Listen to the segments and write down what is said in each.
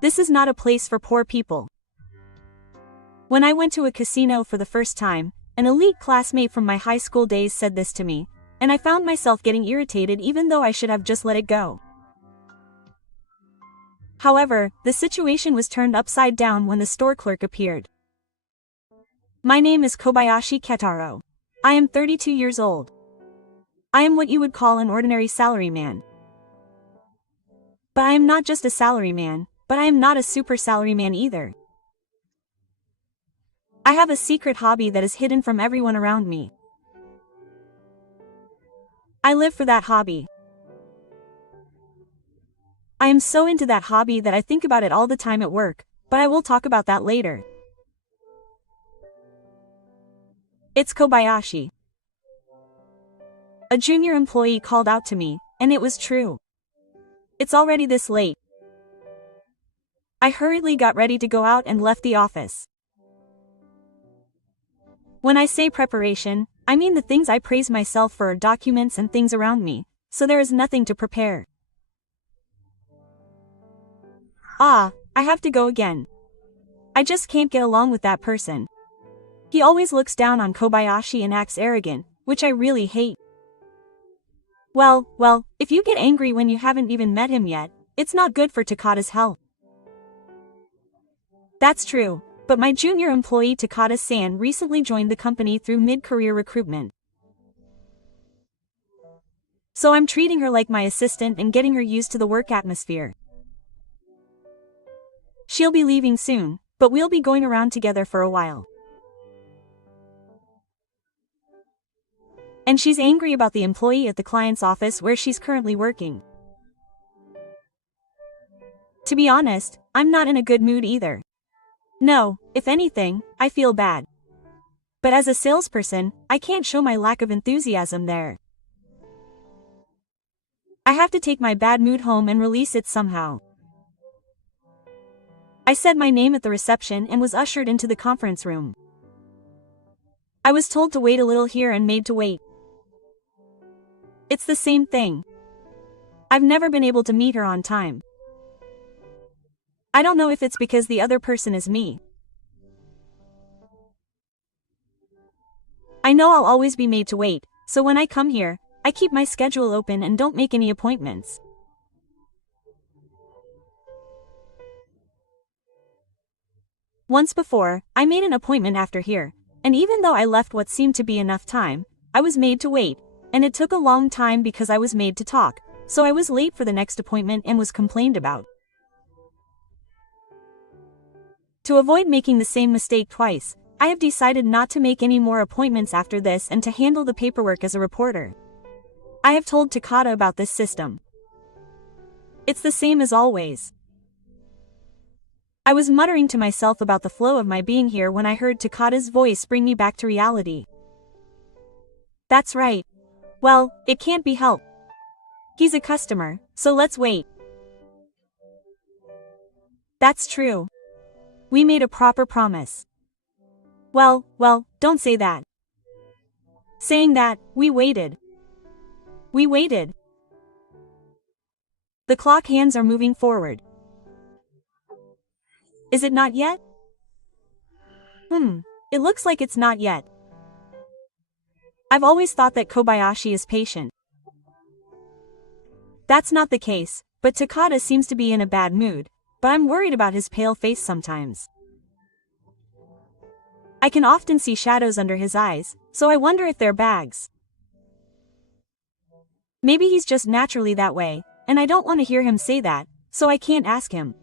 This is not a place for poor people. When I went to a casino for the first time, an elite classmate from my high school days said this to me, and I found myself getting irritated even though I should have just let it go. However, the situation was turned upside down when the store clerk appeared. My name is Kobayashi Ketaro. I am 32 years old. I am what you would call an ordinary salaryman. But I am not just a salaryman, but I am not a super salaryman either. I have a secret hobby that is hidden from everyone around me. I live for that hobby. I am so into that hobby that I think about it all the time at work, but I will talk about that later. It's Kobayashi. A junior employee called out to me, and it was true. It's already this late. I hurriedly got ready to go out and left the office. When I say preparation, I mean the things I praise myself for are documents and things around me, so there is nothing to prepare. I have to go again. I just can't get along with that person. He always looks down on Kobayashi and acts arrogant, which I really hate. Well, if you get angry when you haven't even met him yet, it's not good for Takada's health. That's true, but my junior employee Takada-san recently joined the company through mid-career recruitment. So I'm treating her like my assistant and getting her used to the work atmosphere. She'll be leaving soon, but we'll be going around together for a while. And she's angry about the employee at the client's office where she's currently working. To be honest, I'm not in a good mood either. No, if anything, I feel bad. But as a salesperson, I can't show my lack of enthusiasm there. I have to take my bad mood home and release it somehow. I said my name at the reception and was ushered into the conference room. I was told to wait a little here and made to wait. It's the same thing. I've never been able to meet her on time. I don't know if it's because the other person is me. I know I'll always be made to wait, so when I come here, I keep my schedule open and don't make any appointments. Once before, I made an appointment after here, and even though I left what seemed to be enough time, I was made to wait, and it took a long time because I was made to talk, so I was late for the next appointment and was complained about. To avoid making the same mistake twice, I have decided not to make any more appointments after this and to handle the paperwork as a reporter. I have told Takada about this system. It's the same as always. I was muttering to myself about the flow of my being here when I heard Takada's voice bring me back to reality. That's right. Well, it can't be helped. He's a customer, so let's wait. That's true. We made a proper promise. Well, don't say that. Saying that, we waited. We waited. The clock hands are moving forward. Is it not yet? It looks like it's not yet. I've always thought that Kobayashi is patient. That's not the case, but Takada seems to be in a bad mood, but I'm worried about his pale face sometimes. I can often see shadows under his eyes, so I wonder if they're bags. Maybe he's just naturally that way, and I don't want to hear him say that, so I can't ask him.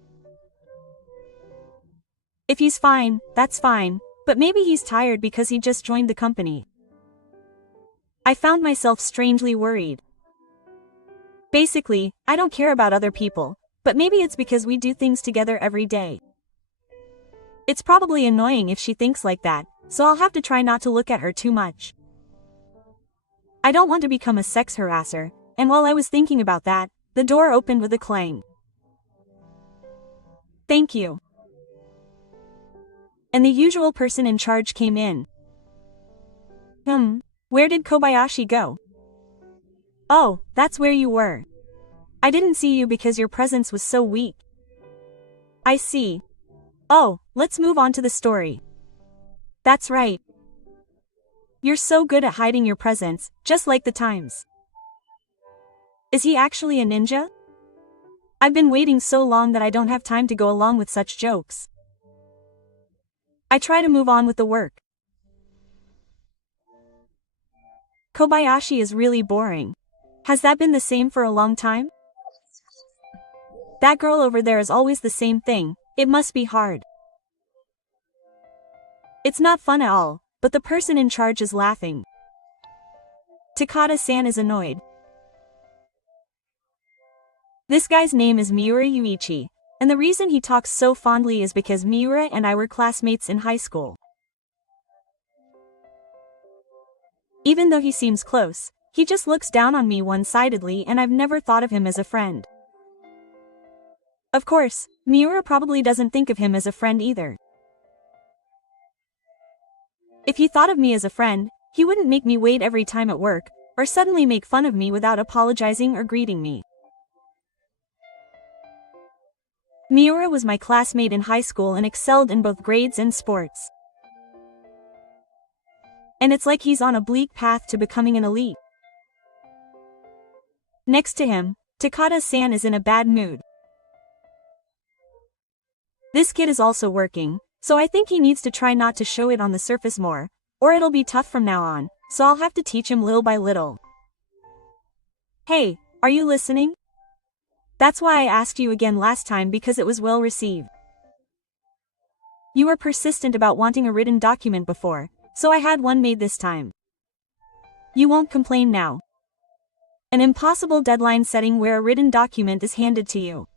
If he's fine, that's fine, but maybe he's tired because he just joined the company. I found myself strangely worried. Basically, I don't care about other people, but maybe it's because we do things together every day. It's probably annoying if she thinks like that, so I'll have to try not to look at her too much. I don't want to become a sex harasser, and while I was thinking about that, the door opened with a clang. Thank you. And the usual person in charge came in. Where did Kobayashi go? Oh, that's where you were. I didn't see you because your presence was so weak. I see. Oh, let's move on to the story. That's right. You're so good at hiding your presence, just like the times. Is he actually a ninja? I've been waiting so long that I don't have time to go along with such jokes. I try to move on with the work. Kobayashi is really boring. Has that been the same for a long time? That girl over there is always the same thing, it must be hard. It's not fun at all, but the person in charge is laughing. Takada-san is annoyed. This guy's name is Miura Yuichi, and the reason he talks so fondly is because Miura and I were classmates in high school. Even though he seems close, he just looks down on me one-sidedly and I've never thought of him as a friend. Of course, Miura probably doesn't think of him as a friend either. If he thought of me as a friend, he wouldn't make me wait every time at work, or suddenly make fun of me without apologizing or greeting me. Miura was my classmate in high school and excelled in both grades and sports. And it's like he's on a bleak path to becoming an elite. Next to him, Takada-san is in a bad mood. This kid is also working, so I think he needs to try not to show it on the surface more, or it'll be tough from now on, so I'll have to teach him little by little. Hey, are you listening? That's why I asked you again last time because it was well received. You were persistent about wanting a written document before, so I had one made this time. You won't complain now. An impossible deadline setting where a written document is handed to you.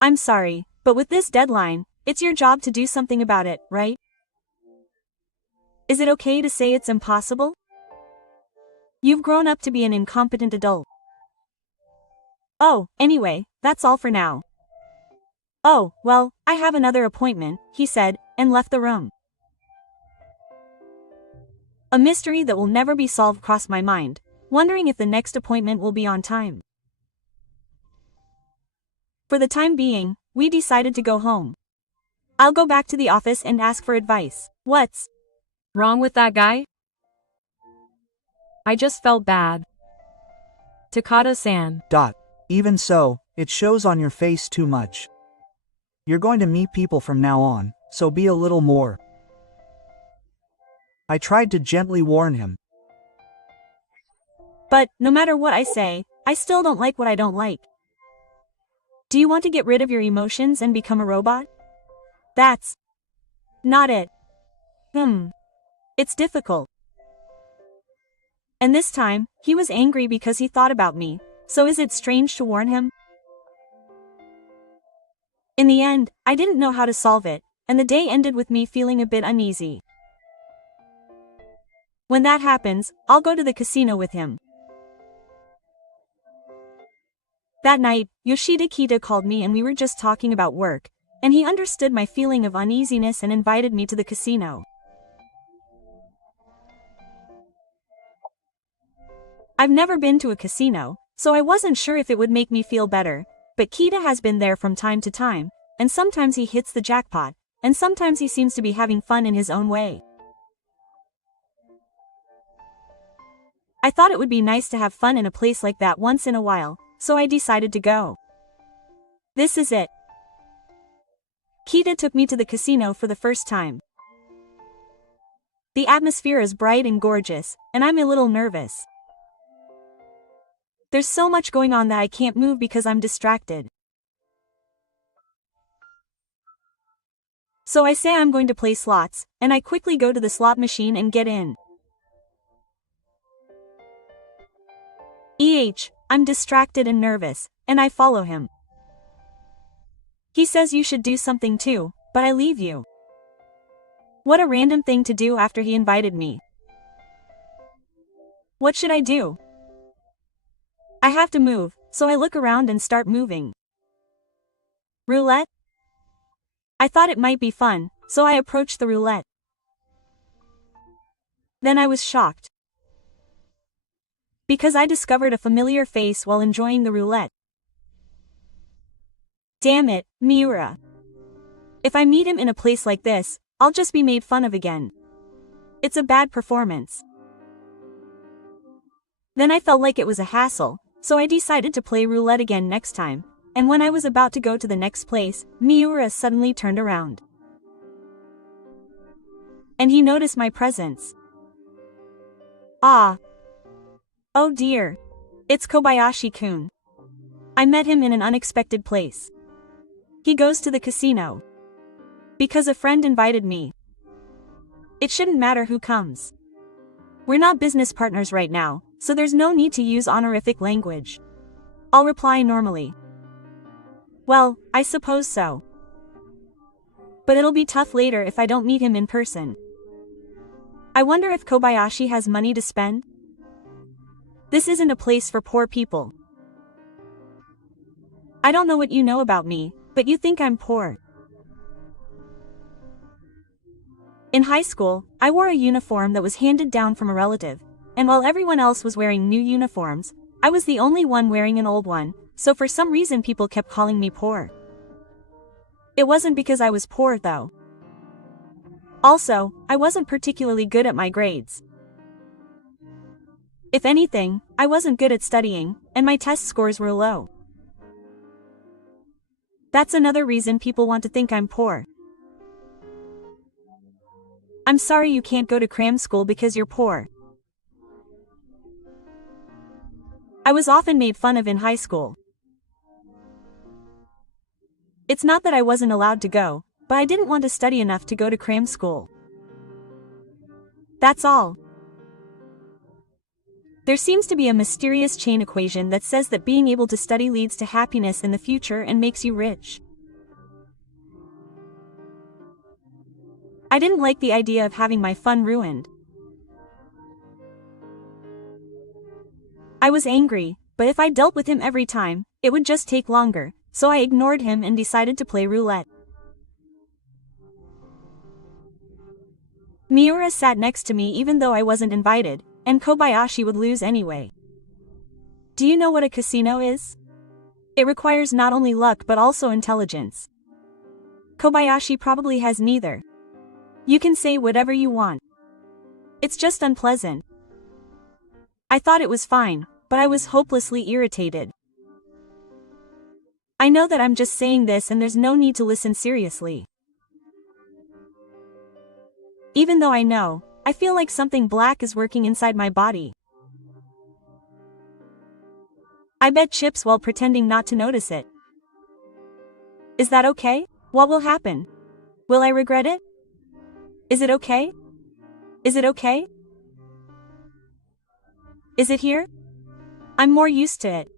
I'm sorry, but with this deadline, it's your job to do something about it, right? Is it okay to say it's impossible? You've grown up to be an incompetent adult. Oh, anyway, that's all for now. Oh, well, I have another appointment, he said, and left the room. A mystery that will never be solved crossed my mind, wondering if the next appointment will be on time. For the time being, we decided to go home. I'll go back to the office and ask for advice. What's wrong with that guy? I just felt bad. Takada-san. Even so, it shows on your face too much. You're going to meet people from now on, so be a little more. I tried to gently warn him. But, no matter what I say, I still don't like what I don't like. Do you want to get rid of your emotions and become a robot? That's not it. It's difficult. And this time, he was angry because he thought about me, so is it strange to warn him? In the end, I didn't know how to solve it, and the day ended with me feeling a bit uneasy. When that happens, I'll go to the casino with him. That night, Yoshida Kita called me and we were just talking about work, and he understood my feeling of uneasiness and invited me to the casino. I've never been to a casino, so I wasn't sure if it would make me feel better, but Kita has been there from time to time, and sometimes he hits the jackpot, and sometimes he seems to be having fun in his own way. I thought it would be nice to have fun in a place like that once in a while, so I decided to go. This is it. Kita took me to the casino for the first time. The atmosphere is bright and gorgeous, and I'm a little nervous. There's so much going on that I can't move because I'm distracted. So I say I'm going to play slots, and I quickly go to the slot machine and get in. I'm distracted and nervous, and I follow him. He says you should do something too, but I leave you. What a random thing to do after he invited me. What should I do? I have to move, so I look around and start moving. Roulette? I thought it might be fun, so I approached the roulette. Then I was shocked, because I discovered a familiar face while enjoying the roulette. Damn it, Miura. If I meet him in a place like this, I'll just be made fun of again. It's a bad performance. Then I felt like it was a hassle, so I decided to play roulette again next time, and when I was about to go to the next place, Miura suddenly turned around. And he noticed my presence. Ah. Oh dear. It's Kobayashi-kun. I met him in an unexpected place. He goes to the casino. Because a friend invited me. It shouldn't matter who comes. We're not business partners right now, so there's no need to use honorific language. I'll reply normally. Well, I suppose so. But it'll be tough later if I don't meet him in person. I wonder if Kobayashi has money to spend? This isn't a place for poor people. I don't know what you know about me, but you think I'm poor. In high school, I wore a uniform that was handed down from a relative, and while everyone else was wearing new uniforms, I was the only one wearing an old one, so for some reason people kept calling me poor. It wasn't because I was poor though. Also, I wasn't particularly good at my grades. If anything, I wasn't good at studying, and my test scores were low. That's another reason people want to think I'm poor. I'm sorry you can't go to cram school because you're poor. I was often made fun of in high school. It's not that I wasn't allowed to go, but I didn't want to study enough to go to cram school. That's all. There seems to be a mysterious chain equation that says that being able to study leads to happiness in the future and makes you rich. I didn't like the idea of having my fun ruined. I was angry, but if I dealt with him every time, it would just take longer, so I ignored him and decided to play roulette. Miura sat next to me even though I wasn't invited, and Kobayashi would lose anyway. Do you know what a casino is? It requires not only luck but also intelligence. Kobayashi probably has neither. You can say whatever you want. It's just unpleasant. I thought it was fine, but I was hopelessly irritated. I know that I'm just saying this and there's no need to listen seriously. Even though I know, I feel like something black is working inside my body. I bet chips while pretending not to notice it. Is that okay? What will happen? Will I regret it? Is it okay? Is it okay? Is it here? I'm more used to it.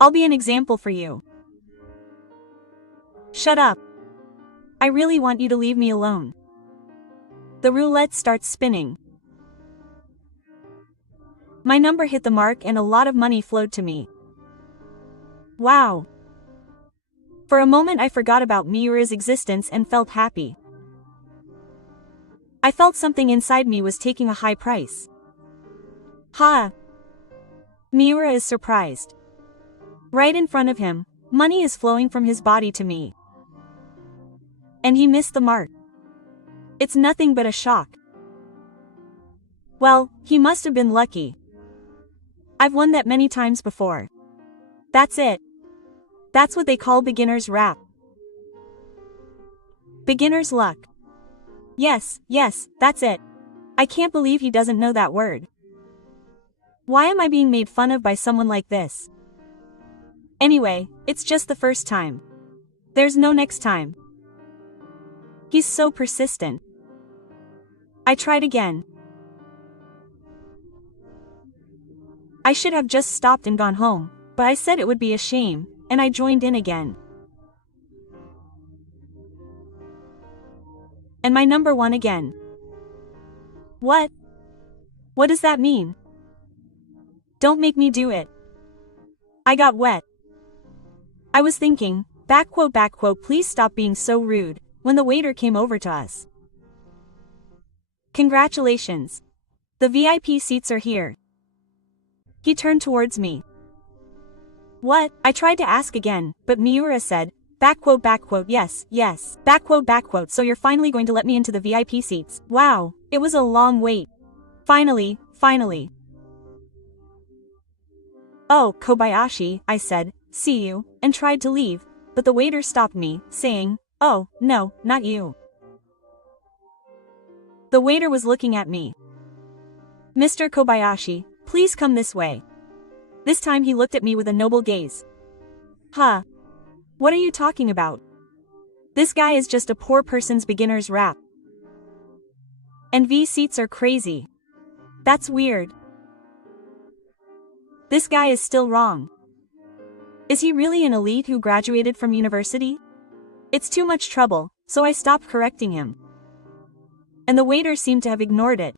I'll be an example for you. Shut up. I really want you to leave me alone. The roulette starts spinning. My number hit the mark and a lot of money flowed to me. Wow. For a moment I forgot about Miura's existence and felt happy. I felt something inside me was taking a high price. Ha! Miura is surprised. Right in front of him, money is flowing from his body to me. And he missed the mark. It's nothing but a shock. Well, he must have been lucky. I've won that many times before. That's it. That's what they call beginner's rap. Beginner's luck. Yes, that's it. I can't believe he doesn't know that word. Why am I being made fun of by someone like this? Anyway, it's just the first time. There's no next time. He's so persistent. I tried again. I should have just stopped and gone home, but I said it would be a shame, and I joined in again. And my number won again. What? What does that mean? Don't make me do it. I got wet. I was thinking, backquote, please stop being so rude, when the waiter came over to us. Congratulations. The VIP seats are here. He turned towards me. What? I tried to ask again, but Miura said, yes, yes, so you're finally going to let me into the VIP seats. Wow, it was a long wait. Finally. Oh, Kobayashi, I said, see you, and tried to leave, but the waiter stopped me, saying, oh, no, not you. The waiter was looking at me. Mr. Kobayashi, please come this way. This time he looked at me with a noble gaze. Huh? What are you talking about? This guy is just a poor person's beginner's rap. And V seats are crazy. That's weird. This guy is still wrong. Is he really an elite who graduated from university? It's too much trouble, so I stopped correcting him. And the waiter seemed to have ignored it.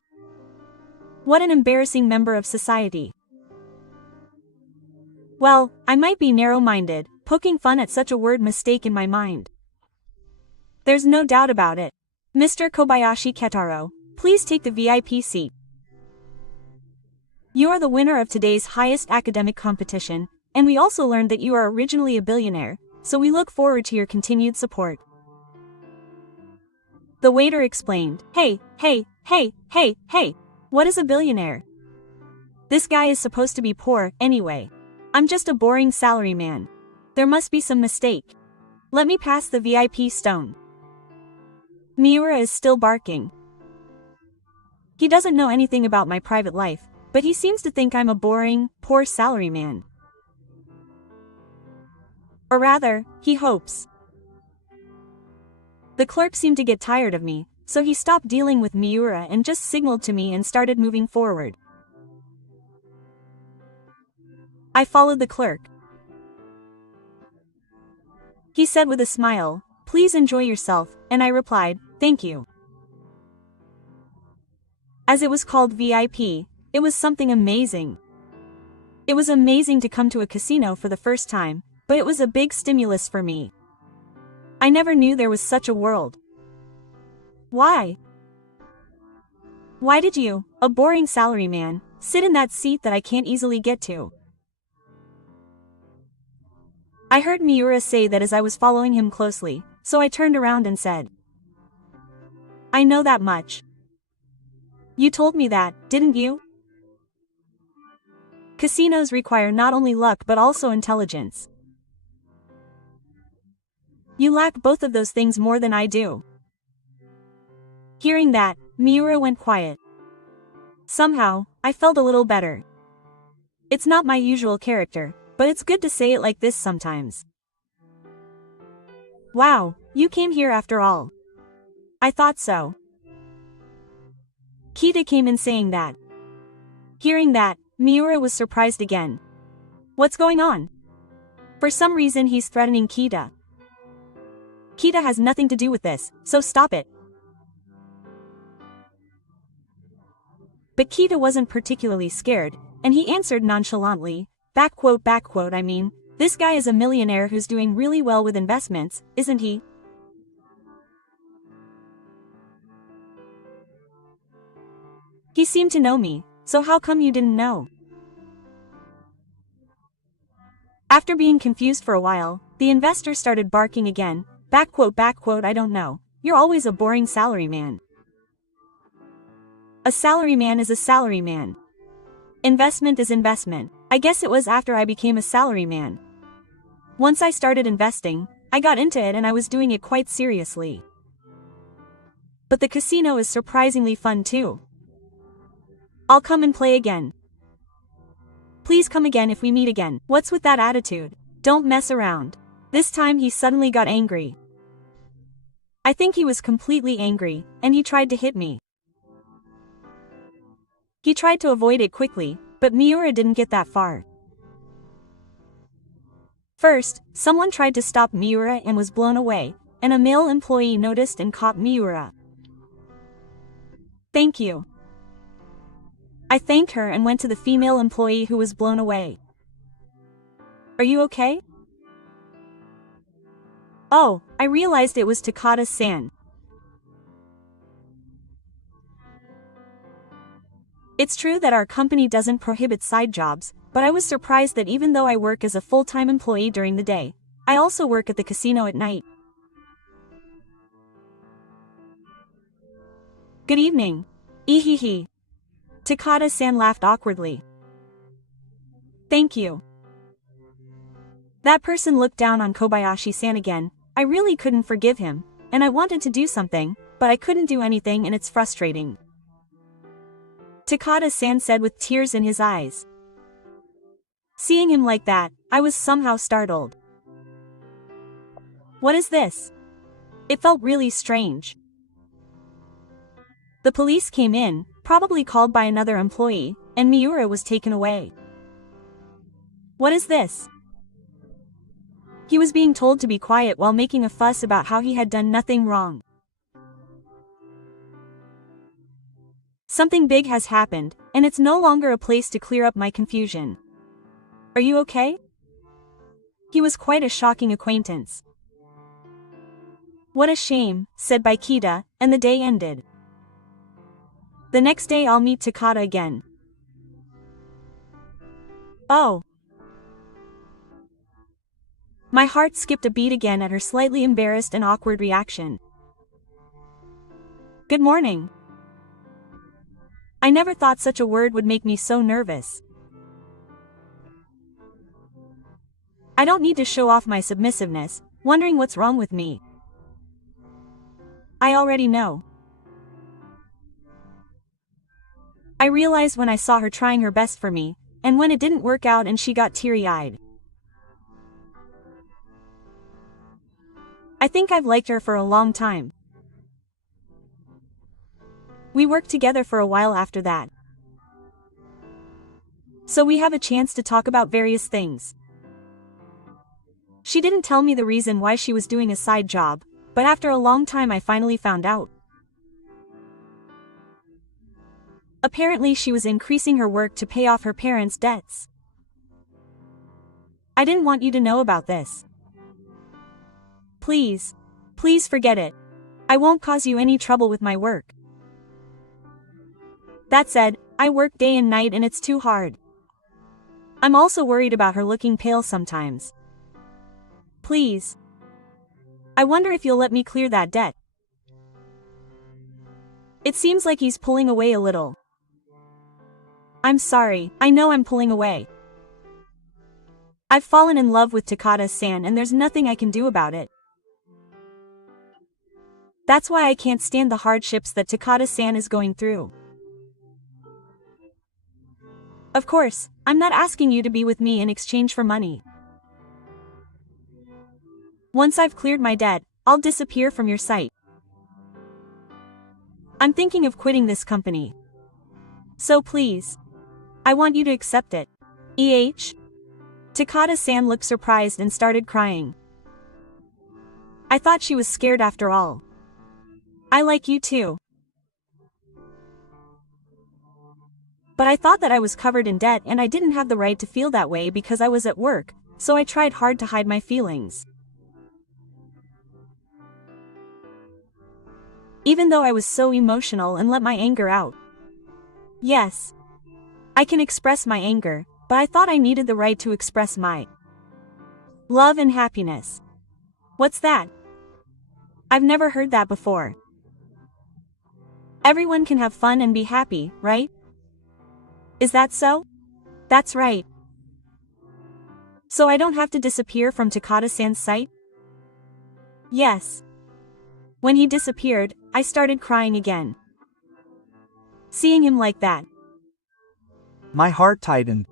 What an embarrassing member of society. Well, I might be narrow-minded, poking fun at such a word mistake in my mind. There's no doubt about it. Mr. Kobayashi Ketaro, please take the VIP seat. You are the winner of today's highest academic competition, and we also learned that you are originally a billionaire, so we look forward to your continued support. The waiter explained, Hey, what is a billionaire? This guy is supposed to be poor, anyway. I'm just a boring salaryman. There must be some mistake. Let me pass the VIP stone. Miura is still barking. He doesn't know anything about my private life, but he seems to think I'm a boring, poor salaryman. Or rather, he hopes. The clerk seemed to get tired of me, so he stopped dealing with Miura and just signaled to me and started moving forward. I followed the clerk. He said with a smile, please enjoy yourself, and I replied, thank you. As it was called VIP, it was something amazing. It was amazing to come to a casino for the first time, but it was a big stimulus for me. I never knew there was such a world. Why? Why did you, a boring salaryman, sit in that seat that I can't easily get to? I heard Miura say that as I was following him closely, so I turned around and said, I know that much. You told me that, didn't you? Casinos require not only luck but also intelligence. You lack both of those things more than I do. Hearing that, Miura went quiet. Somehow, I felt a little better. It's not my usual character, but it's good to say it like this sometimes. Wow, you came here after all. I thought so. Kita came in saying that. Hearing that, Miura was surprised again. What's going on? For some reason he's threatening Kita. Kita has nothing to do with this, so stop it. But Kita wasn't particularly scared, and he answered nonchalantly, I mean, this guy is a millionaire who's doing really well with investments, isn't he? He seemed to know me, so how come you didn't know? After being confused for a while, the investor started barking again, I don't know, you're always a boring salaryman. A salaryman is a salaryman. Investment is investment. I guess it was after I became a salaryman. Once I started investing, I got into it and I was doing it quite seriously. But the casino is surprisingly fun too. I'll come and play again. Please come again if we meet again. What's with that attitude? Don't mess around. This time he suddenly got angry. I think he was completely angry, and he tried to hit me. He tried to avoid it quickly, but Miura didn't get that far. First, someone tried to stop Miura and was blown away, and a male employee noticed and caught Miura. Thank you. I thanked her and went to the female employee who was blown away. Are you okay? Oh, I realized it was Takata-san. It's true that our company doesn't prohibit side jobs, but I was surprised that even though I work as a full-time employee during the day, I also work at the casino at night. Good evening. Ehehe. Takata-san laughed awkwardly. Thank you. That person looked down on Kobayashi-san again. I really couldn't forgive him, and I wanted to do something, but I couldn't do anything, and it's frustrating. Takata-san said with tears in his eyes. Seeing him like that, I was somehow startled. What is this? It felt really strange. The police came in, probably called by another employee, and Miura was taken away. What is this? He was being told to be quiet while making a fuss about how he had done nothing wrong. Something big has happened, and it's no longer a place to clear up my confusion. Are you okay? He was quite a shocking acquaintance. What a shame, said Baikita, and the day ended. The next day I'll meet Takata again. Oh. My heart skipped a beat again at her slightly embarrassed and awkward reaction. Good morning. I never thought such a word would make me so nervous. I don't need to show off my submissiveness, wondering what's wrong with me. I already know. I realized when I saw her trying her best for me, and when it didn't work out and she got teary-eyed. I think I've liked her for a long time. We worked together for a while after that. So we have a chance to talk about various things. She didn't tell me the reason why she was doing a side job, but after a long time I finally found out. Apparently she was increasing her work to pay off her parents' debts. I didn't want you to know about this. Please forget it. I won't cause you any trouble with my work. That said, I work day and night and it's too hard. I'm also worried about her looking pale sometimes. Please. I wonder if you'll let me clear that debt. It seems like he's pulling away a little. I'm sorry, I know I'm pulling away. I've fallen in love with Takata-san and there's nothing I can do about it. That's why I can't stand the hardships that Takata-san is going through. Of course, I'm not asking you to be with me in exchange for money. Once I've cleared my debt, I'll disappear from your sight. I'm thinking of quitting this company. So please. I want you to accept it. Takata-san looked surprised and started crying. I thought she was scared after all. I like you too. But I thought that I was covered in debt and I didn't have the right to feel that way because I was at work, so I tried hard to hide my feelings. Even though I was so emotional and let my anger out. Yes. I can express my anger, but I thought I needed the right to express my love and happiness. What's that? I've never heard that before. Everyone can have fun and be happy, right? Is that so? That's right. So I don't have to disappear from Takata-san's sight? Yes. When he disappeared, I started crying again. Seeing him like that. My heart tightened.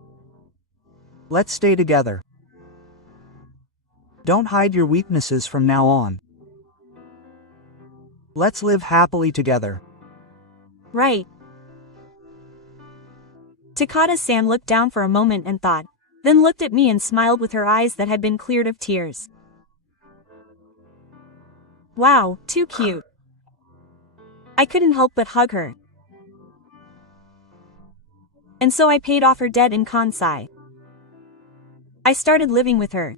Let's stay together. Don't hide your weaknesses from now on. Let's live happily together. Right. Takata-san looked down for a moment and thought, then looked at me and smiled with her eyes that had been cleared of tears. Wow, too cute. I couldn't help but hug her. And so I paid off her debt in Kansai. I started living with her.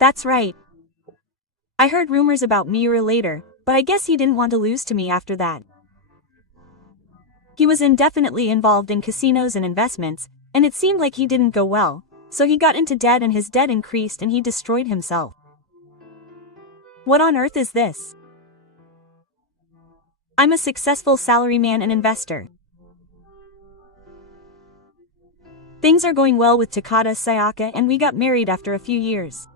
That's right. I heard rumors about Miura later, but I guess he didn't want to lose to me after that. He was indefinitely involved in casinos and investments, And it seemed like he didn't go well, so he got into debt and his debt increased and he destroyed himself. What on earth is this? I'm a successful salaryman and investor. Things are going well with Takada Sayaka and we got married after a few years.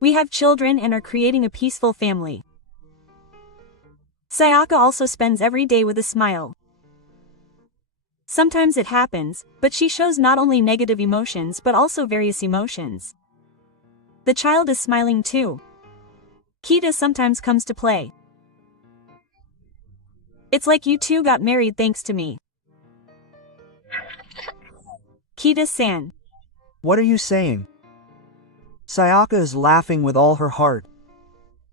We have children and are creating a peaceful family. Sayaka also spends every day with a smile. Sometimes it happens, but she shows not only negative emotions but also various emotions. The child is smiling too. Kita sometimes comes to play. It's like you two got married thanks to me. Kita-san. What are you saying? Sayaka is laughing with all her heart.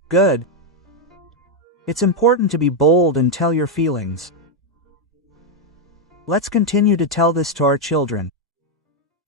Good. It's important to be bold and tell your feelings. Let's continue to tell this to our children.